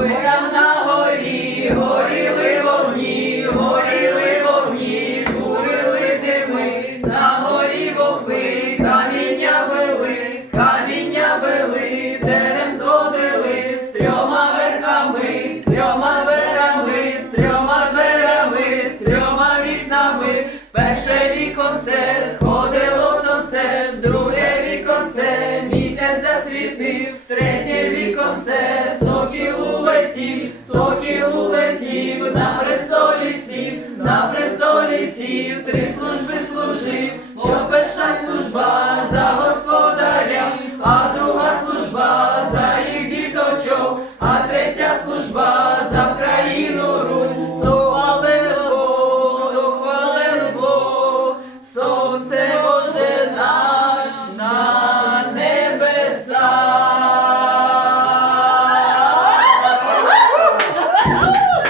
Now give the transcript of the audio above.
Ой, на горі, горіли вогні, горіли вогні, курили дими, на горі вогли, каміння били, каміння били, дерем зводили, з верхами, з трьома з трьома дверами, з трьома вікнами. Перше віконце сходило сонце, друге віконце місяць засвітив, третє віконце сокіл улетів, на престолі сів, на престолі сів, три служби